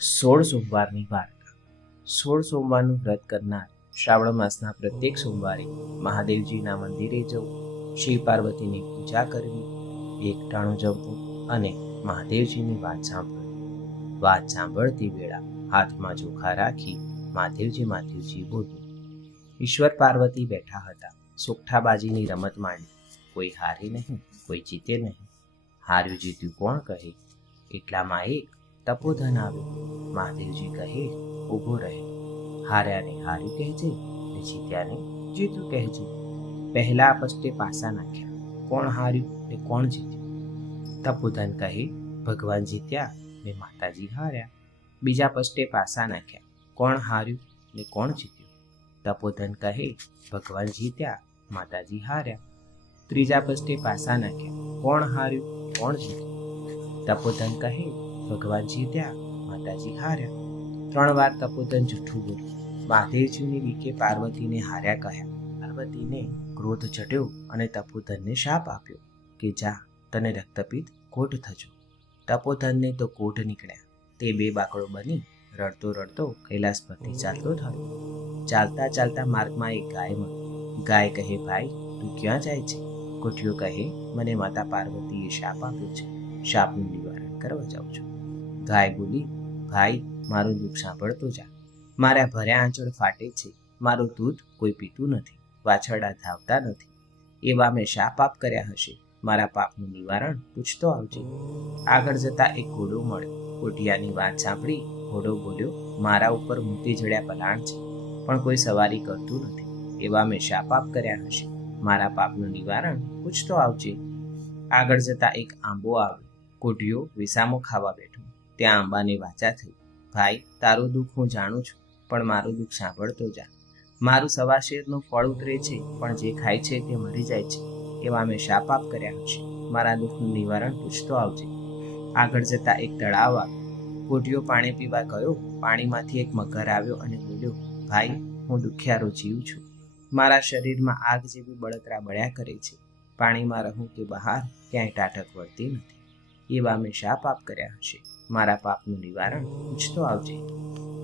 16 સોમવારની વાર્તા. 16 સોમવારનું વ્રત કરનાર શ્રાવણ માસના પ્રત્યેક સોમવારે મહાદેવજીના મંદિરે જવું, શ્રી પાર્વતીની પૂજા કરવી, એકટાણું જમવું અને મહાદેવજીની વાત સાંભળવી. વાત સાંભળતી વેળા હાથમાં ચોખા રાખી મહાદેવજી બોલ્યું. ઈશ્વર પાર્વતી બેઠા હતા. સોગઠાબાજીની રમત માંડી. કોઈ હારે નહીં, કોઈ જીતે નહીં. હાર્યું જીત્યું કોણ કહે? એટલામાં એક તપોધન આવ્યો. મહાદેવજી કહે, ઊભો રહે. હાર્યાને હાર્યું કહેજે ને જીત્યાને જીતું કહેજે. પહેલા પસ્તે પાસા નાખ્યા. કોણ હાર્યું ને કોણ જીત્યું? તપોધન કહે, ભગવાન જીત્યા ને માતાજી હાર્યા. બીજા પસ્તે પાસા નાખ્યા. કોણ હાર્યું ને કોણ જીત્યું? તપોધન કહે, ભગવાન જીત્યા, માતાજી હાર્યા. ત્રીજા પસ્તે પાસા નાખ્યા. કોણ હાર્યું કોણ જીત્યું? તપોધન કહે, ભગવાન જીત્યા, માતાજી હાર્યા. 3 વાર તપોધન જૂઠું બોલ્યું. મહાદેવજીની બીકે પાર્વતીને હાર્યા કહ્યા. પાર્વતીને ક્રોધ ચડ્યો અને તપોધનને શાપ આપ્યો કે જા, તને રક્તપિત્ત કોઢ થજો. તપોધનને તો કોઢ નીકળ્યા. તે 2 બાકડો બની રડતો રડતો કૈલાસ પરથી ચાલતો થયો. ચાલતા ચાલતા માર્ગમાં એક ગાય મળી. ગાય કહે, ભાઈ તું ક્યાં જાય છે? કોઠિયો કહે, મને માતા પાર્વતીએ શાપ આપ્યો છે, શાપનું નિવારણ કરવા જાઉં છું. ગાય બોલી, ભાઈ મારું દુઃખ સાંભળતો જા. મારા ભર્યા આંચળ ફાટે છે. મારું દૂધ કોઈ પીતું નથી. વાછરડા ધાવતા નથી. એવા મેં શા પાપ કર્યા હશે? મારા પાપનું નિવારણ પૂછતો આવજે. આગળ જતા એક ઘોડો મળ્યો. કોઠિયાની વાત સાંભળી ઘોડો બોલ્યો, મારા ઉપર મોતી જડ્યા પલાણ છે, પણ કોઈ સવારી કરતું નથી. એવા મેં શા પાપ કર્યા હશે? મારા પાપનું નિવારણ પૂછતો આવજે. આગળ જતા એક આંબો આવ્યો. કોઠિયો વિસામો ખાવા બેઠો. ત્યાં આંબાને વાચા થઈ, ભાઈ તારું દુઃખ હું જાણું છું, પણ મારું દુઃખ સાંભળતો જા. મારું 1.25 શેરનું ફળ ઉતરે છે, પણ જે ખાય છે તે મરી જાય છે. એવા મેં શા પાપ કર્યા હશે? મારા દુઃખનું નિવારણ પૂછતો આવજે. આગળ જતા એક તળાવ આવ્યો. કોઠિયો પાણી પીવા ગયો. પાણીમાંથી એક મગર આવ્યો અને બોલ્યો, ભાઈ હું દુખિયારો જીવ છું. મારા શરીરમાં આગ જેવી બળતરા બળ્યા કરે છે. પાણીમાં રહું કે બહાર ક્યાંય ટાટક વળતી નથી. એવા મેં શા પાપ કર્યા હશે? મારા પાપનું નિવારણ પૂછતો આવજે.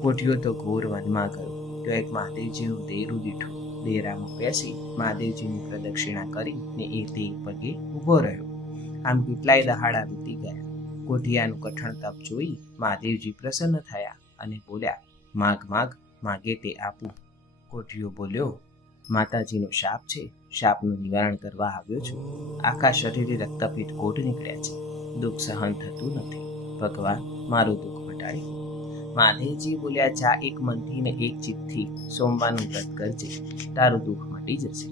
કોઠિયો તો ઘોર વનમાં ગયો. તો એક મહાદેવજીનું દેરું દીઠું. દેરામાં બેસી મહાદેવજીની પ્રદક્ષિણા કરી ને એ દેહ પગે ઊભો રહ્યો. આમ કેટલાય દહાડા વીતી ગયા. કોઠિયાનું કઠણ તપ જોઈ મહાદેવજી પ્રસન્ન થયા અને બોલ્યા, માગ માગ, માગે તે આપું. કોઠિયો બોલ્યો, માતાજીનો શાપ છે, શાપનું નિવારણ કરવા આવ્યો છું. આખા શરીરે રક્તપિત્ત કોઢ નીકળ્યા છે. દુઃખ સહન થતું નથી. ભગવાન મારું દુઃખ મટાડી. મહાદેવજી બોલ્યા, જા એક મનથી ને એક ચિત્તથી સોમવારનું વ્રત કરજે, તારું દુઃખ મટી જશે.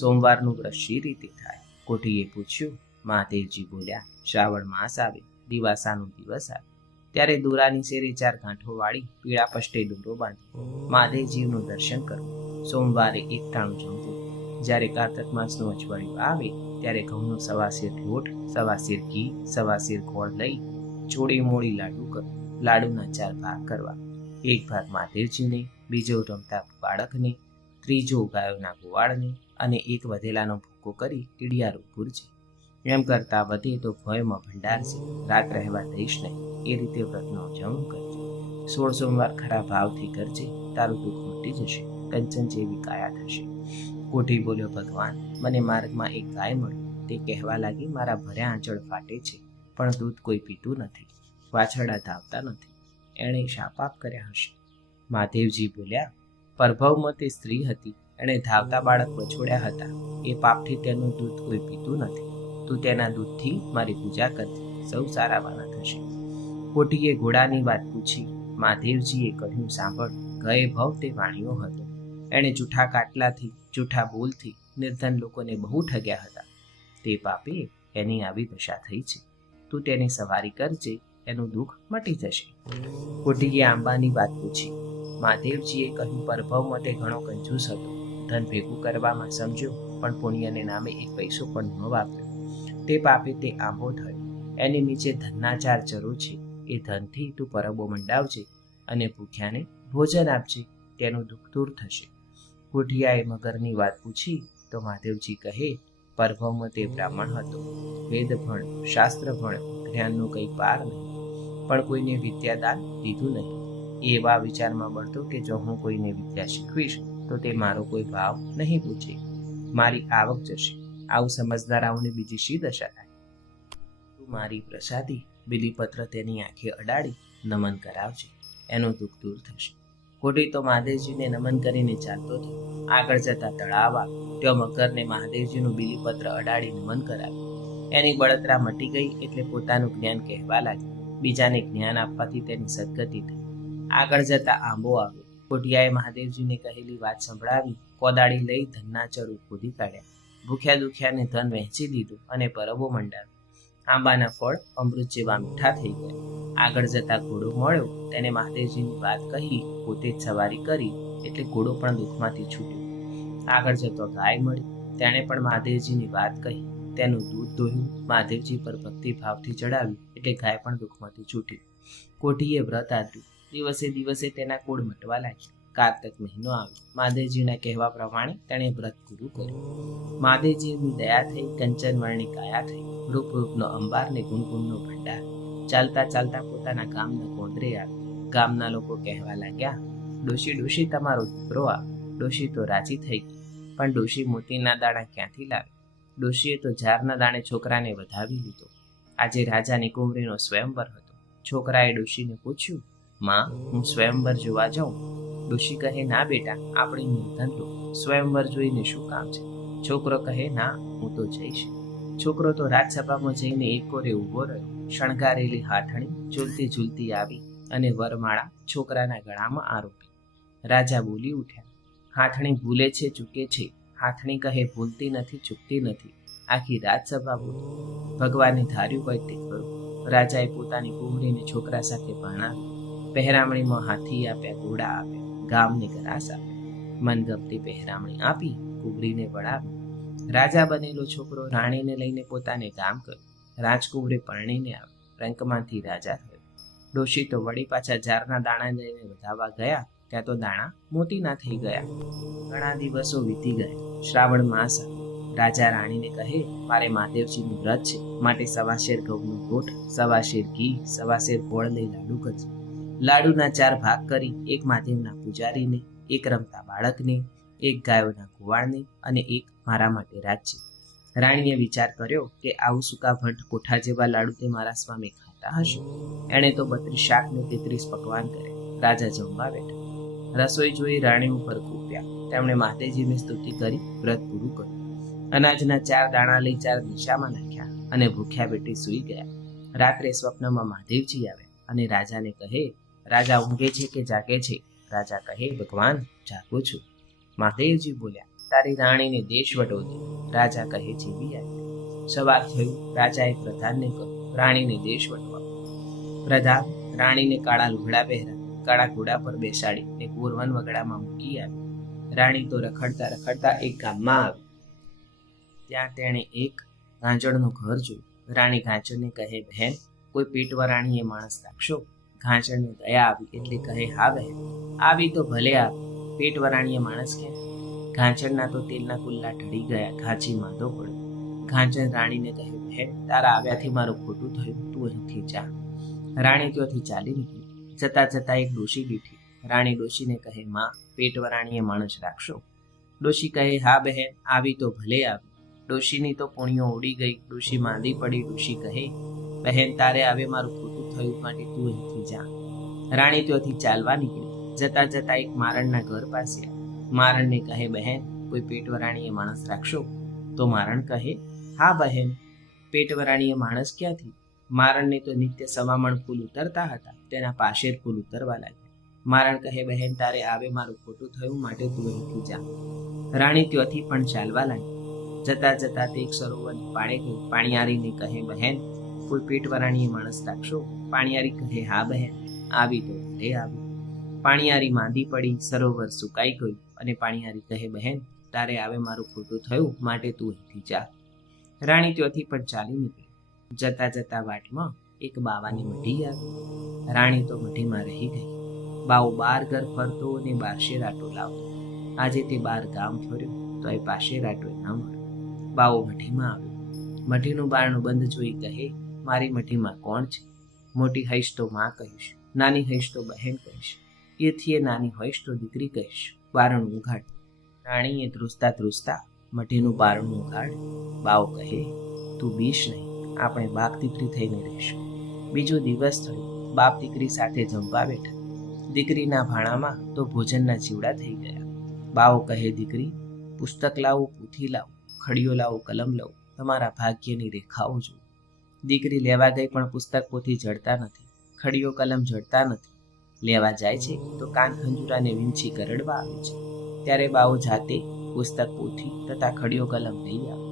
સોમવારનું વ્રત શી રીતે થાય? કોઠીએ પૂછ્યું. મહાદેવજી બોલ્યા, શ્રાવણ માસ આવે, દિવાસાનો દિવસ આવે, ત્યારે દોરાની શેરે 4 ગાંઠો વાળી પીળા પષ્ટે દોરો બાંધી મહાદેવજીનું દર્શન કરવું. સોમવારે એકટાણું જમવું. જ્યારે કાર્તક માસનું અજવાળિયું આવે ત્યારે ઘઉંનો 1.25 શેર લોટ, 1.25 શેર ઘી, 1.25 શેર ગોળ લઈ ચોળી મોળી લાડુ કરવું. લાડુના 4 ભાગ કરવા. એક ભાગ મહાદેવજીને, બીજો રમતા બાળકને, ત્રીજો ગાયોના ગોવાળને અને એક વધેલાનો ભૂકો કરી કીડિયારું પૂરજે. એમ કરતા વધે તો ભયમાં ભંડાર છે. રાત રહેવા દઈશ નહીં. એ રીતે વ્રતનો જમ કરજે. 16 સોમવાર ખરા ભાવથી કરજે, તારું દુઃખ મટી જશે. કંચન જેવી કાયા થશે. કોઠી બોલ્યો, ભગવાન મને માર્ગમાં એક ગાય મળી. તે કહેવા લાગી, મારા ભર્યા આંચળ ફાટે છે, પણ દૂધ કોઈ પીતું નથી. વાછરડા ધાવતા નથી. એણે શા પાપ કર્યા હશે? મહાદેવજી બોલ્યા, પરભવમાં તે સ્ત્રી હતી. એણે ધાવતા બાળક વછોડ્યા હતા. એ પાપથી તેનું દૂધ કોઈ પીતું નથી. તું તેના દૂધથી મારી પૂજા કરજે, સૌ સારાવાના થશે. કોઠીએ ઘોડાની વાત પૂછી. મહાદેવજીએ કહ્યું, સાંભળ, ગયે ભવ તે વાણિયો હતો. એણે જૂઠા કાટલાથી, જૂઠા બોલથી નિર્ધન લોકોને બહુ ઠગ્યા હતા. તે પાપે એની આવી દશા થઈ છે. તું તેની સવારી કરજે, એનું દુઃખ મટી જશે. કોઠીએ આંબાની વાત પૂછી. મહાદેવજીએ કહ્યું, પરભવમાં તે ઘણો કંજૂસ હતો. ધન ભેગું કરવામાં સમજ્યો, પણ પુણ્યને નામે 1 પૈસો પણ ન વાપર્યો. તે પાપે તે આંબો થયો. એની નીચે ધનના 4 ચરો છે. એ ધનથી તું પરબો મંડાવજે અને ભૂખ્યાને ભોજન આપજે, તેનું દુઃખ દૂર થશે. કોઠિયાએ મગરની વાત પૂછી તો મહાદેવજી કહે, પરભવમાં તે બ્રાહ્મણ હતો. વેદ ભણ, શાસ્ત્ર ભણ, જ્ઞાનનું કંઈ પાર નહીં, પણ કોઈને વિદ્યાદાન દીધું નહીં. એ એવા વિચારમાં બળતો કે જો હું કોઈને વિદ્યા શીખવીશ તો તે મારો કોઈ ભાવ નહીં પૂછે, મારી આવક જશે. આવું સમજદારાઓની બીજી શી દશા થાય? તું મારી પ્રસાદી બિલીપત્ર તેની આંખે અડાડી નમન કરાવજે, એનું દુઃખ દૂર થશે. કોટી તો મહાદેવજીને નમન કરીને ચાલતો થયો. આગળ જતા તળાવ આવ્યો. ત્યાં મકરને મહાદેવજીનું બિલીપત્ર અડાડી નમન કરાવ્યું. એની બળતરા મટી ગઈ એટલે પોતાનું જ્ઞાન કહેવા લાગ્યું. બીજાને જ્ઞાન આપવાથી તેની સદગતિ થઈ. આગળ જતા આંબો આવ્યો. કોટિયાએ મહાદેવજીને કહેલી વાત સંભળાવી. કોદાળી લઈ ધનના ચરુ ખોદી કાઢ્યા. ભૂખ્યા દુખ્યાને ધન વહેંચી દીધું અને પરબો મંડાવ્યો. આંબાના ફળ અમૃત જેવા મીઠા થઈ ગયા. આગળ જતા ઘોડો મળ્યો. તેને મહાદેવજીની વાત કહી પોતે જ સવારી કરી એટલે ઘોડો પણ દુઃખમાંથી છૂટ્યો. આગળ જતો ગાય મળી. તેણે પણ મહાદેવજીની વાત કહી. તેનું દૂધ દોહ્યું, મહાદેવજી પર ભક્તિભાવથી ચડાવ્યું એટલે ગાય પણ દુઃખમાંથી છૂટ્યું. કોઢીએ વ્રત આપ્યું. દિવસે દિવસે તેના કોડ મટવા લાગ્યા. કારતક મહિનો આવ્યો. મહાદેવજીના કહેવા પ્રમાણે તેણે વ્રત પૂરું કર્યું. મહાદેવજીની દયા થઈ. કંચન વર્ણની કાયા થઈ. રૂપ રૂપનો અંબાર ને ગુણગુણનો ભંડાર. ચાલતા ચાલતા પોતાના ગામના કોંદરે આવ્યા. ગામના લોકો કહેવા લાગ્યા, ડોશી ડોશી તમારો દીકરો આ. ડોશી તો રાજી થઈ ગઈ, પણ ડોશી મોતીના દાણા ક્યાંથી લાવી? ડોશીએ તો ઝારના દાણે છોકરાને વધાવી લીધો. આજે રાજાની કુંવરીનો સ્વયંવર હતો. છોકરાએ ડોશીને પૂછ્યું, માં, હું સ્વયંવર જોવા જાઉં? ડોશી કહે, ના બેટા, આપણી નિર્ધન લો, સ્વયંવર જોઈને શું કામ છે? છોકરો કહે, ના, હું તો જઈશ. છોકરો તો રાજસભામાં જઈને એક કોરે ઊભો રહ્યો. શણગારેલી હાથણી ઝૂલતી ઝૂલતી આવી અને વરમાળા છોકરાના ગળામાં આરોપી. રાજા બોલી ઉઠ્યા, હાથણી ભૂલે છે, ચૂકે છે. હાથણી કહે, ભૂલતી નથી, ચૂકતી નથી. આખી રાજસભા બોલી. ભગવાને ધાર્યું હોય તે ખરું. રાજાએ પોતાની કુંવરીને છોકરા સાથે પરણાવી. પહેરામણીમાં હાથી આપ્યા, ઘોડા આપ્યા, ગામને ગરાસ આપ્યા. મનગમતી પહેરામણી આપી કુંવરીને વળાવી. રાજા બનેલો છોકરો રાણીને લઈને પોતાને ગામ ગયો. રાજકુંવરે પરણીને આવ્યો. રંકમાંથી રાજા થયો. ડોશી તો વળી પાછા ઝારના દાણા લઈને વધાવવા ગયા. ત્યાં તો દાણા મોતીના થઈ ગયા. ઘણા દિવસો વીતી ગયા. શ્રાવણ માસ આવ્યો. રાજા રાણીને કહે, મારે મહાદેવજીનું વ્રત છે, માટે 1.25 શેર ઘઉંનો લોટ, 1.25 શેર ઘી, 1.25 શેર ગોળ લઈ લાડુ કરજે. લાડુના 4 ભાગ કરી, એક મહાદેવના પૂજારીને, એક રમતા બાળકને, એક ગાયોના કુવાળને અને એક મારા માટે રાખજે. રાણીએ વિચાર કર્યો કે આવું સૂકા ભટ્ટ કોઠા જેવા લાડુ તે મારા સ્વામી ખાતા હશે. એણે તો 32 શાક ને 33 પકવાન કર્યા. રાજા જમવા બેઠા. રસોઈ જોઈ રાણી ઉપર કૂપ્યા. તેમણે મહાદેવજીની સ્તુતિ કરી વ્રત પૂરું કર્યું. અનાજના 4 દાણા લઈ 4 દિશામાં નાખ્યા અને ભૂખ્યા પેટે સૂઈ ગયા. રાત્રે સ્વપ્નમાં મહાદેવજી આવ્યા અને રાજાને કહે, રાજા ઊંઘે છે કે જાગે છે? રાજા કહે, ભગવાન, જાગું છું. મહાદેવજી બોલ્યા, તારી રાણીને દેશ વટોદી. રાજા કહે, જીવી આવી. સવાર થયું. રાજાએ પ્રધાનને કહ્યું, રાણીને દેશ વટવા. પ્રધાન રાણીને કાળા લુગડા પહેરા, કાળા ઘોડા પર બેસાડી ને પૂર્વન વગડામાં મૂકી આવી. રાણી તો રખડતા રખડતા એક ગામમાં આવી. ત્યાં તેણે એક ગાંચણનું ઘર જોયું. રાણી ગાંચણને કહે, બહેન, કોઈ પેટવરાણીએ માણસ રાખશો? ઘાંચણને દયા આવી એટલે કહે, હા બહેન, આવી તો ભલે આવી. પેટવરાણીએ માણસ ક્યાં? ઘાંચણના તો તેલના કુલ્લા ઢળી ગયા. ઘાંચી માંદો પડ્યો. ઘાંચણ રાણીને કહે, બહેન, તારા આવ્યાથી મારું ખોટું થયું, તું અહીંથી જા. રાણી ત્યાંથી ચાલી નીકળી. જતા જતા એક ડોશી દીઠી. રાણી ડોશીને કહે, માં, પેટવરાણીએ માણસ રાખશો? ડોશી કહે, હા બહેન, આવી તો ભલે આવી. ડોશીની તો પૂણીઓ ઉડી ગઈ. ડોશી માંદી પડી. ડોશી કહે, બહેન, તારે આવે મારું ખોટું થયું, માટે તું અહીંથી જા. રાણી ત્યાંથી ચાલવા નીકળી. જતા જતા એક મારણના ઘર પાસે આવી. મારણને કહે, બહેન, કોઈ પેટવરાણીએ માણસ રાખશો? તો મારણ કહે, હા બહેન, પેટવરાણીએ માણસ ક્યાંથી? મારણને તો નિત્ય 1.25 મણ ફૂલ ઉતરતા હતા. તેના પાશેર ફૂલ ઉતરવા લાગ્યા. મારણ કહે, બહેન, તારે આવે મારું ખોટું થયું, માટે તું અહીંથી જા. રાણી ત્યાંથી પણ ચાલવા લાગી. જતા જતા તે એક સરોવરની પાળે ગઈ. પાણીયારીને કહે, બહેન, કોઈ પેટવરાણીએ માણસ રાખશો? પાણીયારી કહે, હા બહેન, આવી તો ભલે આવી. પાણીયારી માંદી પડી. સરોવર સુકાઈ ગયું અને પાણીયારી કહે, બહેન, તારે આવે મારું ખોટું થયું, માટે તું અહીંથી જા. રાણી ત્યાંથી પણ ચાલી નીકળી. જતા જતા વાટમાં એક બાવાની મઢી આવી. રાણી તો મઢીમાં રહી ગઈ. બાવો 12 ઘર ફરતો અને 12 શેર આટો લાવતો. આજે તે 12 ગામ ફર્યો તો એ પાશેર આટો ના મળ્યો. બાવો મઢીમાં આવ્યો. મઢીનું બારણું બંધ જોઈ કહે, મારી મઢીમાં કોણ છે? મોટી હઈશ તો માં કહીશ, નાની હઈશ તો બહેન કહીશ, એથી એ નાની હોઈશ તો દીકરી કહીશ. બારણું ઉઘાડ. રાણીએ ધ્રુસતા ધ્રુસતા મઢીનું બારણું ઉઘાડ. બાવ કહે, તું બીશ નહીં, આપણે બાપ દીકરી થઈને રહીશું. બીજો દિવસ થયો, બાપ દીકરી સાથે જમવા બેઠા. દીકરીના ભાણામાં તો ભોજનના ચીવડા થઈ ગયા. બાવ કહે, દીકરી, પુસ્તક લાવો, પૂથી લાવો, ખડીયો લાવો, કલમ લાવો, તમારા ભાગ્યની રેખાઓ જુઓ. દીકરી લેવા ગઈ પણ પુસ્તક પોથી જડતા નથી, ખડીયો કલમ જડતા નથી. લેવા જાય છે તો કાન ખંજુરાને વીંછી કરડવા આવે છે. ત્યારે બાવો જાતે પુસ્તક પોથી તથા ખડીયો કલમ લઈ આવે.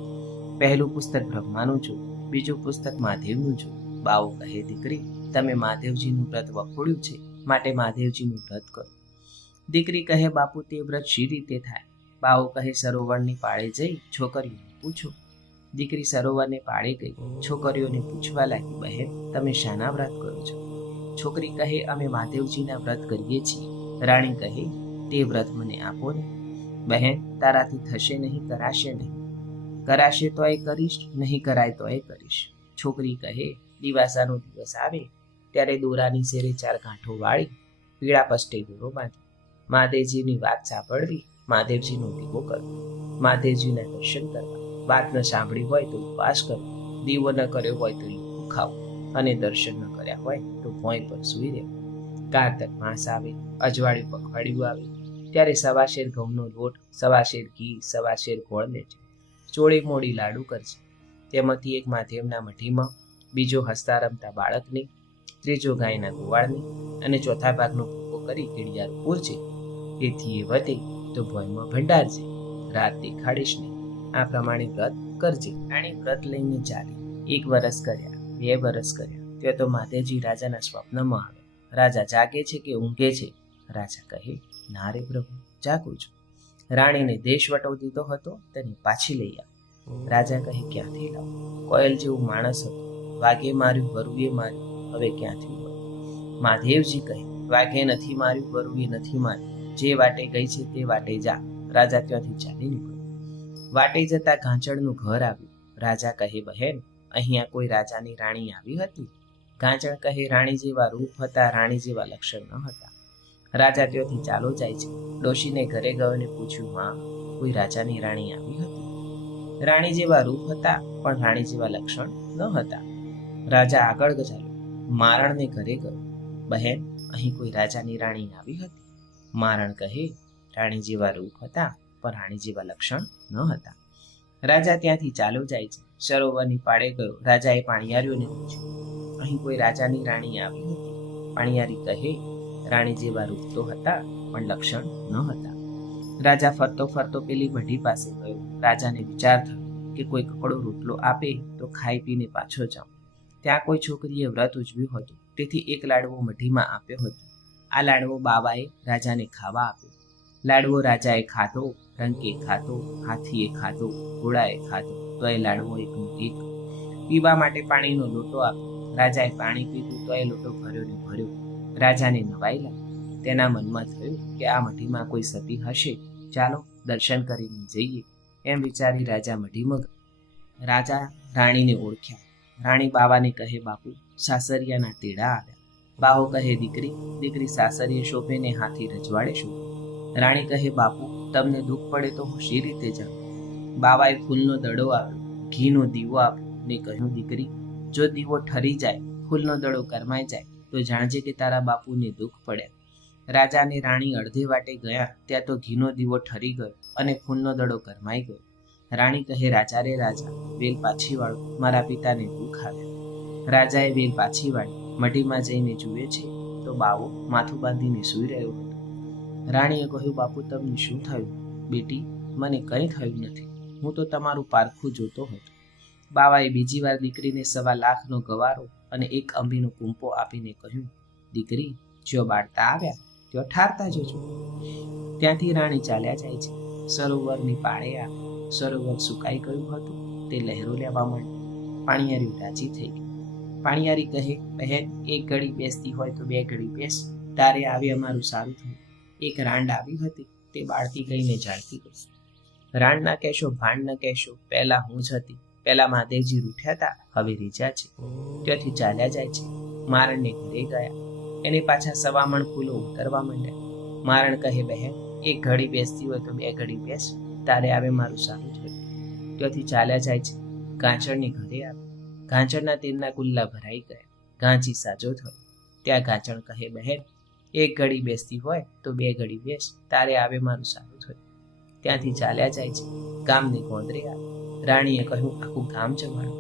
પહેલું પુસ્તક બ્રહ્માનું જો, બીજું પુસ્તક મહાદેવનું જો. બાવો કહે, દીકરી, તમે મહાદેવજીનું વ્રત વખોડ્યું છે, માટે મહાદેવજીનું વ્રત કરો. દીકરી કહે, બાપુ, તે વ્રત શી રીતે થાય? બાવો કહે, સરોવરની પાળે જઈ છોકરીઓને પૂછો. દીકરી સરોવરને પાળે ગઈ, છોકરીઓને પૂછવા લાગી, બહેન, તમે શાના વ્રત કરો છો? છોકરી કહે, અમે મહાદેવજીના વ્રત કરીએ છીએ. રાણી કહે, તે વ્રત મને આપો ને. બહેન, તારાથી થશે નહીં, કરાશે નહીં. કરાશે તોય કરીશ, નહીં કરાય તોય કરીશ. છોકરી કહે, દિવાસાનો દિવસ આવે ત્યારે દોરાની શેરે 4 ગાંઠો વાળી પીળા પસ્ટે દોરો બાંધી મહાદેવજીની વાત સાંભળવી, મહાદેવજીનો દીવો કરવો, મહાદેવજીના દર્શન કરવા. વાત ન સાંભળી હોય તો ઉપવાસ કરવો, દીવો ન કર્યો હોય તો લીંબુ ખાવું, અને દર્શન ન કર્યા હોય તો ભોંય પર સૂઈ રહેવું. કારતક માસ આવે, અજવાળિયું પખવાડિયું આવે ત્યારે 1.25 શેર ઘઉંનો લોટ, 1.25 શેર ઘી, 1.25 શેર ગોળ લેજે. ચોળી મોડી લાડુ કરજે. તેમાંથી એક મહાદેવના મઢીમાં, બીજો હસતા રમતા બાળકની, ત્રીજો ગાયના ગોવાળની, અને ચોથા ભાગનો ભૂકો કરી કીડિયારું પૂરજે. તેથી એ વધે તો ભોયમાં ભંડારજે. રાત દેખાડીશ નહીં. આ પ્રમાણે વ્રત કરજે. રાણી વ્રત લઈને ચાલી. 1 વરસ કર્યા, 2 વરસ કર્યા, ત્યાં તો મહાદેવજી રાજાના સ્વપ્નમાં આવે. રાજા જાગે છે કે ઊંઘે છે? રાજા કહે, ના રે પ્રભુ, જાગું છું. રાણીને દેશ વટો દીધો હતો, તેને પાછી લઈ આવ. રાજા કહે, ક્યાંથી લાવ? કોયલ જેવું માણસ હતો, વાઘે માર્યું, વરુએ માર્યું, હવે ક્યાંથી હોય? મહાદેવજી કહે, વાઘે નથી માર્યું, વરુએ નથી માર્યું, જે વાટે ગઈ છે તે વાટે જા. રાજા ત્યાંથી ચાલી નીકળ્યો. વાટે જતા ઘાંચળનું ઘર આવ્યું. રાજા કહે, બહેન, અહીંયા કોઈ રાજાની રાણી આવી હતી? ઘાંચળ કહે, રાણી જેવા રૂપ હતા, રાણી જેવા લક્ષણ ન હતા. રાજા ત્યાંથી ચાલો જાય છે. ડોશીને ઘરે ગયો ને પૂછ્યું, માં, કોઈ રાજાની રાણી આવી હતી? રાણી જેવા રૂપ હતા, પણ રાણી જેવા લક્ષણ ન હતા. રાજા આગળ ચાલ્યો. મારણને ઘરે ગયો. બહેન, અહીં કોઈ રાજાની રાણી આવી હતી? મારણ કહે, રાણી જેવા રૂપ હતા, પણ રાણી જેવા લક્ષણ ન હતા. રાજા ત્યાંથી ચાલ્યો જાય છે. સરોવરની પાળે ગયો. રાજાએ પાણિયારીઓને પૂછ્યું, અહીં કોઈ રાજાની રાણી આવી હતી? પાણિયારી કહે, રાણી જેવા રૂપ તો હતા, પણ લક્ષણ ન હતા. રાજા ફરતો ફરતો પેલી મઢી પાસે ગયો. રાજાને વિચાર થયો કે કોઈ કકડો રોટલો આપે તો ખાઈ પીને પાછો જાઉં. ત્યાં કોઈ છોકરીએ વ્રત ઉજવ્યું હતું, તેથી એક લાડવો મઢીમાં આપ્યો હતો. આ લાડવો બાવાએ રાજાને ખાવા આપ્યો. લાડવો રાજાએ ખાધો, રંકે ખાધો, હાથીએ ખાધો, ઘોડાએ ખાધો, તો એ લાડવો એકનો એક. પીવા માટે પાણીનો લોટો આપ્યો. રાજાએ પાણી પીધું તો એ લોટો ભર્યો ને ભર્યો. રાજાને નવાઈ લાગી. તેના મનમાં થયું કે આ મઢીમાં કોઈ સતી હશે, ચાલો દર્શન કરીને જઈએ. એમ વિચારી રાજા મઢીમાં ગયા. રાજા રાણીને ઓળખ્યા. રાણી બાવાને કહે, બાપુ, સાસરિયાના તેડા આવ્યા. બાહો કહે, દીકરી, દીકરી સાસરીએ શોભે ને હાથી રજવાડે શોભે. રાણી કહે, બાપુ, તમને દુઃખ પડે તો હું શી રીતે જાઉં? બાવાએ ફૂલનો દડો આપ્યો, ઘીનો દીવો આપ્યો ને કહ્યું, દીકરી, જો દીવો ઠરી જાય, ફૂલનો દડો કરમાઈ જાય તો જાણજે કે તારા બાપુને દુઃખ પડ્યા. રાજા અને રાણી અડધે વાટે ગયા ત્યાં તો ઘીનો દીવો ઠરી ગયો અને ફૂલનો દડો કરમાઈ ગયો. રાણી કહે, રાજા રે રાજા, વેલ પાછી વાળો, મારા પિતાને દુઃખ આવ્યા. રાજાએ વેલ પાછી વાળી. મઢીમાં જઈને જુએ છે તો બાવો માથું બાંધીને સૂઈ રહ્યો હતો. રાણીએ કહ્યું, બાપુ, તમને શું થયું? બેટી, મને કંઈ થયું નથી, હું તો તમારું પારખું જોતો હતો. બાવાએ બીજી વાર દીકરીને 1.25 લાખનો ગવારો અને 1 અંબીનો કૂંપો આપીને કહ્યું, દીકરી, જ્યો બાળતા આવ્યા ત્યો ઠારતા જજો. ત્યાંથી રાણી ચાલ્યા જાય છે. સરોવરની પાળે આવે. સરોવર સુકાઈ ગયું હતું, તે લહેરો લેવા માંડી. પાણિયારી રાજી થઈ ગઈ. પાણિયારી કહે, બહેન, 1 ઘડી બેસતી હોય તો 2 ઘડી બેસ, તારે આવે અમારું સારું થયું. એક રાંડ આવી હતી, તે બાળતી ગઈને જાળતી ગઈ. રાંડ ના કહેશો, ભાંડ ન કહેશો, પહેલા હું જ હતી. પહેલા મહાદેવજી રૂઠ્યા હતા, હવે રીઝા છે. ત્યાંથી ચાલ્યા જાય છે. મારણને ઘરે ગયા. એને પાછા 1.25 મણ ફૂલો ઉતરવા માંડ્યા. મારણ કહે, બહેન, એક ઘડી બેસતી હોય તો 2 ઘડી બેસ, તારે આવે મારું સારું થયું. ત્યાંથી ચાલ્યા જાય છે. ગાંચણની ઘરે આવે. ગાંચણના તેલના કુલ્લા ભરાઈ ગયા. ગાંચી સાજો થયો. ત્યાં ગાંચણ કહે, બહેન, એક ઘડી બેસતી હોય તો 2 ઘડી બેસ, તારે આવે મારું સારું થયું. ત્યાંથી ચાલ્યા જાય છે. ગામની ગોંદરે આવે. રાણીએ કહ્યું, આખું ગામ જમાડો.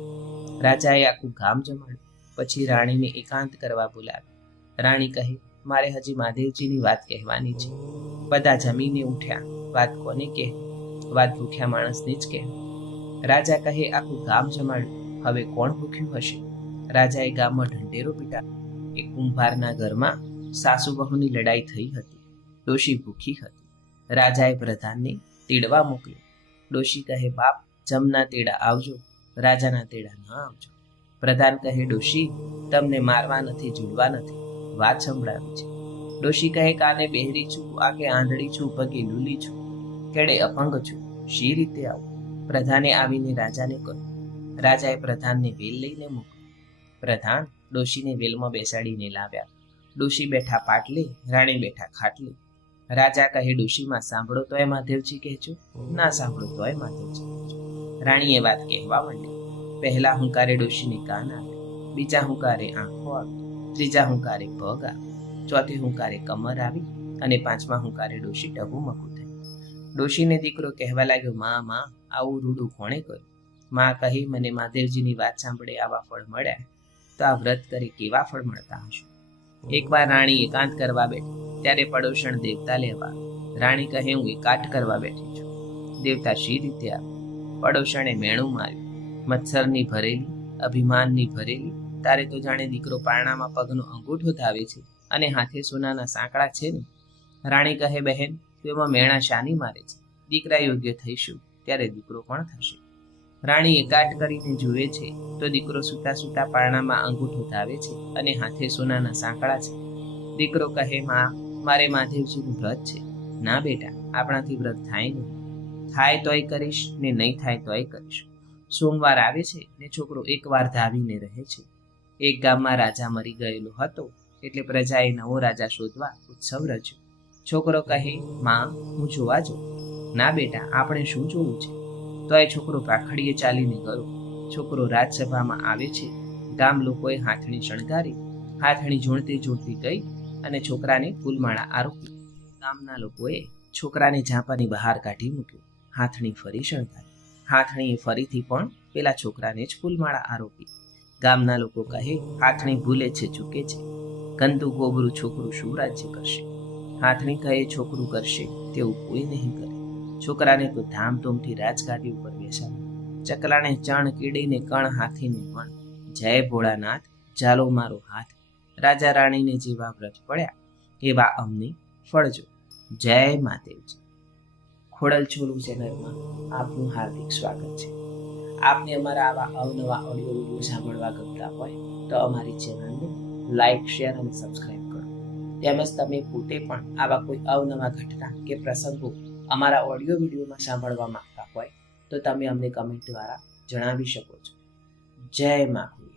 રાજાએ આખું ગામ જમાડ્યું. પછી રાણીને એકાંત કરવા બોલાવી. રાણી કહે, મારે હજી મહાદેવજીની વાત કહેવાની છે. બધા જમીને ઉઠ્યા. વાત કોને કહે? વાત ભૂખ્યા માણસને જ કહે. રાજા કહે, આખું ગામ જમાડ્યું, હવે કોણ ભૂખ્યું હશે? રાજાએ ગામમાં ઢંઢેરો પીટાવ્યો. એક કુંભારના ઘરમાં સાસુ વહુની લડાઈ થઈ હતી. ડોશી ભૂખી હતી. રાજાએ પ્રધાનને તેડવા મોકલ્યો. ડોશી કહે, બાપ, જમના તેડા આવજો, રાજાના તેડા ન આવજો. પ્રધાન કહે, ડોશી, તમને મારવા નથી, જુડવા નથી, વાત સંભળાવી છે. ડોશી કહે, કાને બહેરી છું, આંખે આંધળી છું, પગે લૂલી છું, કેડે અપંગ છું, શી રીતે આવું? પ્રધાને આવીને રાજાને કહ્યું. રાજાએ પ્રધાનને વેલ લઈને મોકલ્યો. પ્રધાન ડોશીને વેલમાં બેસાડીને લાવ્યા. ડોશી બેઠા પાટલે, રાણી બેઠા ખાટલે. રાજા કહે, ડોશીમાં સાંભળો તોય મહાદેવજી કહેજો, ના સાંભળો તોય મહાદેવજી કહેજો. રાણીએ વાત કહેવા માંડી. પહેલા હુંકારે ડોશીને કાન આવે, બીજા હુંકારે આંખો આવી, ત્રીજા હુંકારે પગ આવે, ચોથે હુંકારે કમર આવી અને 5મા હુંકારે ડોશી ટબુમકું થઈ. ડોશીને દીકરો કહેવા લાગ્યો, માં, માં, આવું રૂડું કોણે કર્યું? માં કહી, મને મહાદેવજીની વાત સાંભળે આવા ફળ મળ્યા, તો આ વ્રત કરી કેવા ફળ મળતા હશે? એકવાર રાણી એકાંત કરવા બેઠી, ત્યારે પડોશણ દેવતા લેવા. રાણી કહે, હું એકાંત કરવા બેઠી છું. દેવતા શી રીતે આવે? પડોશણે મેણું માર્યું. મત્સરની ભરેલી, અભિમાનની ભરેલી, તારે તો જાણે દીકરો પારણામાં પગનો અંગૂઠો ધાવે છે અને હાથે સોનાના સાંકળા છે ને. રાણી કહે, બહેન, તું એમાં મેણા શાની મારે છે? દીકરા યોગ્ય થઈશું ત્યારે દીકરો પણ થશે. રાણી એકાંત કરીને જુએ છે તો દીકરો સૂતા સૂતા પારણામાં અંગૂઠો ધાવે છે અને હાથે સોનાના સાંકળા છે. દીકરો કહે, માં, મારે મહાદેવજીનું વ્રત છે. ના બેટા, આપણાથી વ્રત થાય નહીં. થાય તોય કરીશ ને નહીં થાય તોય કરીશ. સોમવાર આવે છે ને છોકરો એકવાર ધાવીને રહે છે. એક ગામમાં રાજા મરી ગયેલો હતો, એટલે પ્રજાએ નવો રાજા શોધવા ઉત્સવ રચ્યો. છોકરો કહે, માં, હું જોવા જાઉં. ના બેટા, આપણે શું જોવું છે? તોય છોકરો પાખડીએ ચાલીને ગયો. છોકરો રાજસભામાં આવે છે. ગામ લોકોએ હાથણી શણગારી. હાથણી જોણતી જોણતી ગઈ અને છોકરાને ફૂલમાળા આરોપી. ગામના લોકોએ છોકરાને ઝાંપાની બહાર કાઢી મૂક્યો. હાથણી ફરી શણગારી. હાથણીએ ફરીથી પણ પેલા છોકરાને જ ફૂલમાળા આરોપી. ગામના લોકો કહે, હાથણી ભૂલે છે, ચૂકે છે, ગંદુ ગોબરું છોકરું શું રાજ્ય કરશે? હાથણી કહે, છોકરું કરશે તેવું કોઈ નહીં કરે. છોકરાને તો ધામધૂમથી રાજગાદી ઉપર બેસાડ્યો. ચકલાને ચણ, કીડીને કણ, હાથીને વણ. જય ભોળાનાથ, ચાલો મારો હાથ. રાજા રાણીને જેવા વ્રત પડ્યા એવા અમને ફળજો. જય મહાદેવજી. ખોડલ છોલું ચેનલમાં આપનું હાર્દિક સ્વાગત છે. આપને અમારા આવા અવનવા ઓડિયો વિડીયો સાંભળવા ગમતા હોય તો અમારી ચેનલને લાઈક, શેર અને સબસ્ક્રાઈબ કરો. તેમજ તમે પોતે પણ આવા કોઈ અવનવા ઘટના કે પ્રસંગો અમારા ઓડિયો વિડીયોમાં સાંભળવા માંગતા હોય તો તમે અમને કમેન્ટ દ્વારા જણાવી શકો છો. જય મહાદેવ.